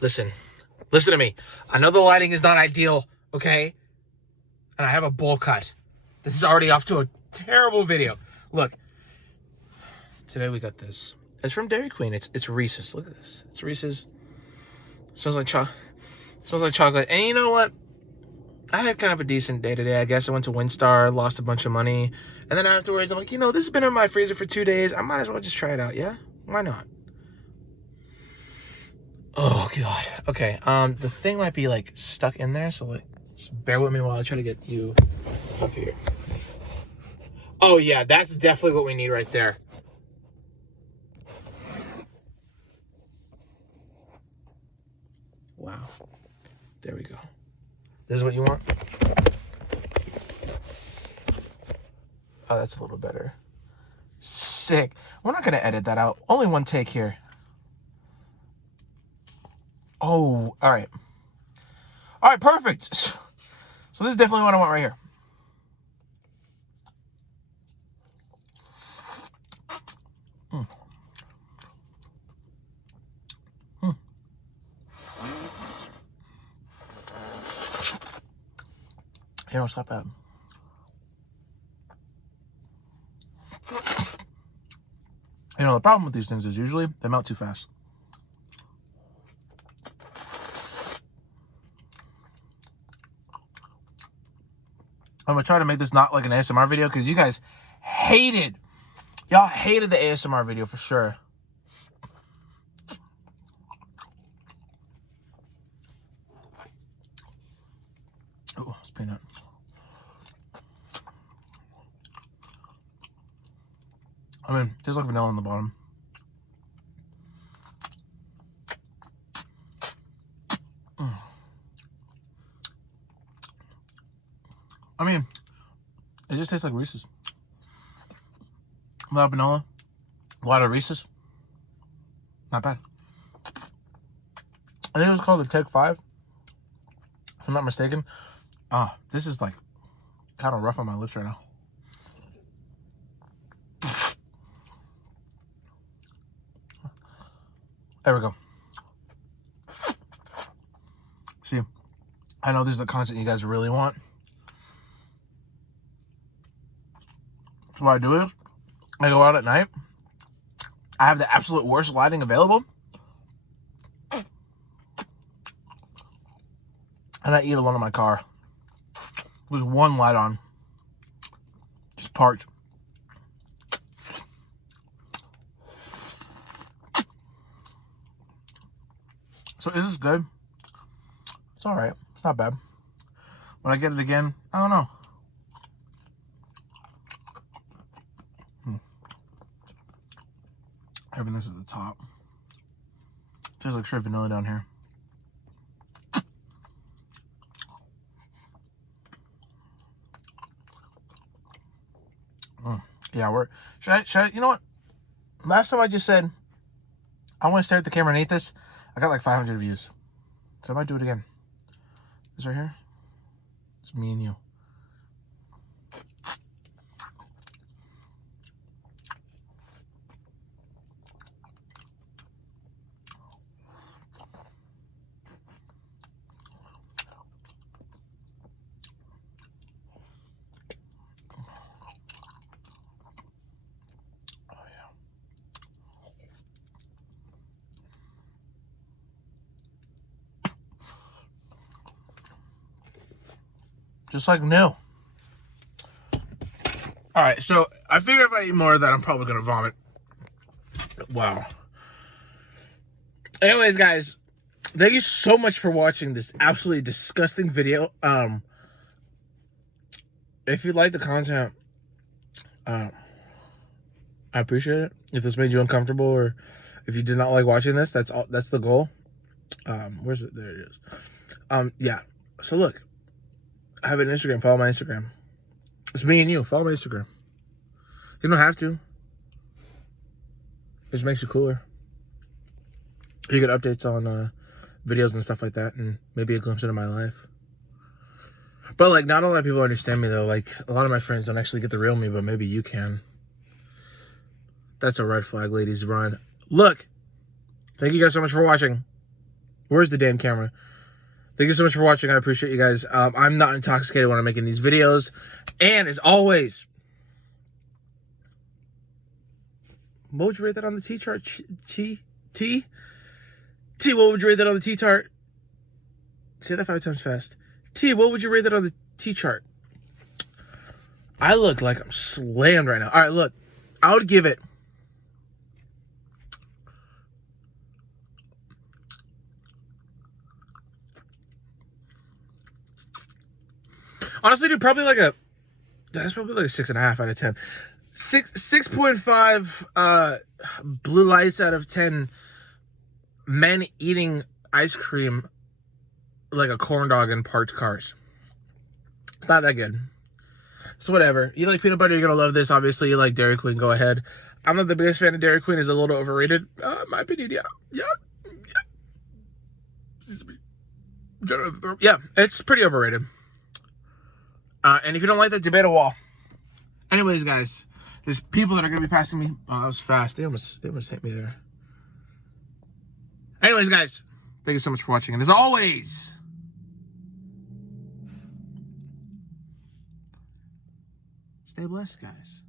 Listen to me. I know the lighting is not ideal, okay? And I have a bowl cut. This is already off to a terrible video. Look, today we got this. It's from Dairy Queen. It's Reese's. Look at this. It's Reese's. Smells like chocolate. And you know what? I had kind of a decent day today. I guess I went to Windstar, lost a bunch of money. And then afterwards, I'm like, this has been in my freezer for 2 days. I might as well just try it out, yeah? Why not? Oh, God. Okay, the thing might be, like, stuck in there. So, like, just bear with me while I try to get you up here. Oh, yeah, that's definitely what we need right there. Wow. There we go. This is what you want? Oh, that's a little better. Sick. We're not going to edit that out. Only one take here. Oh, all right. All right, perfect. So this is definitely what I want right here. It's not bad. The problem with these things is usually they melt too fast. I'm gonna try to make this not like an ASMR video because you guys y'all hated the ASMR video for sure. Oh, it's peanut. I mean, tastes like vanilla on the bottom. I mean, it just tastes like Reese's. A lot of vanilla, a lot of Reese's. Not bad. I think it was called the Tech 5, if I'm not mistaken. This is like kind of rough on my lips right now. There we go. See, I know this is the content you guys really want. So what I do is, I go out at night. I have the absolute worst lighting available. And I eat alone in my car. With one light on. Just parked. So is this good? It's alright. It's not bad. When I get it again, I don't know. Having this at the top. Tastes like straight vanilla down here. Yeah, should I, you know what? Last time I just said, I want to stare at the camera and eat this. I got like 500 views. So I might do it again. This right here. It's me and you. Just like new. All right, so I figure if I eat more of that, I'm probably gonna vomit. Wow. Anyways, guys, thank you so much for watching this absolutely disgusting video. If you like the content, I appreciate it. If this made you uncomfortable, or if you did not like watching this, that's the goal. Where's it? There it is. Yeah. So look. I have an Instagram. Follow my Instagram. It's me and you. Follow my Instagram. You don't have to. It just makes you cooler. You get updates on videos and stuff like that, and maybe a glimpse into my life. But like, not a lot of people understand me though. Like, a lot of my friends don't actually get the real me, but maybe you can. That's a red flag, ladies. Run. Look. Thank you guys so much for watching. Where's the damn camera? Thank you so much for watching. I appreciate you guys. I'm not intoxicated when I'm making these videos. And as always, what would you rate that on the T-chart? T, what would you rate that on the T-chart? Say that 5 times fast. T, what would you rate that on the T-chart? I look like I'm slammed right now. All right, look. I would give it... Honestly, dude, probably like a... That's probably like a 6.5 out of 10. 6.5 blue lights out of 10 men eating ice cream like a corn dog in parked cars. It's not that good. So whatever. You like peanut butter, you're going to love this. Obviously, you like Dairy Queen, go ahead. I'm not the biggest fan of Dairy Queen. It's a little overrated. In my opinion, yeah. Yeah, it's pretty overrated. And if you don't like that, debate a wall. Anyways, guys, there's people that are going to be passing me. Oh, that was fast. They almost hit me there. Anyways, guys, thank you so much for watching. And as always, stay blessed, guys.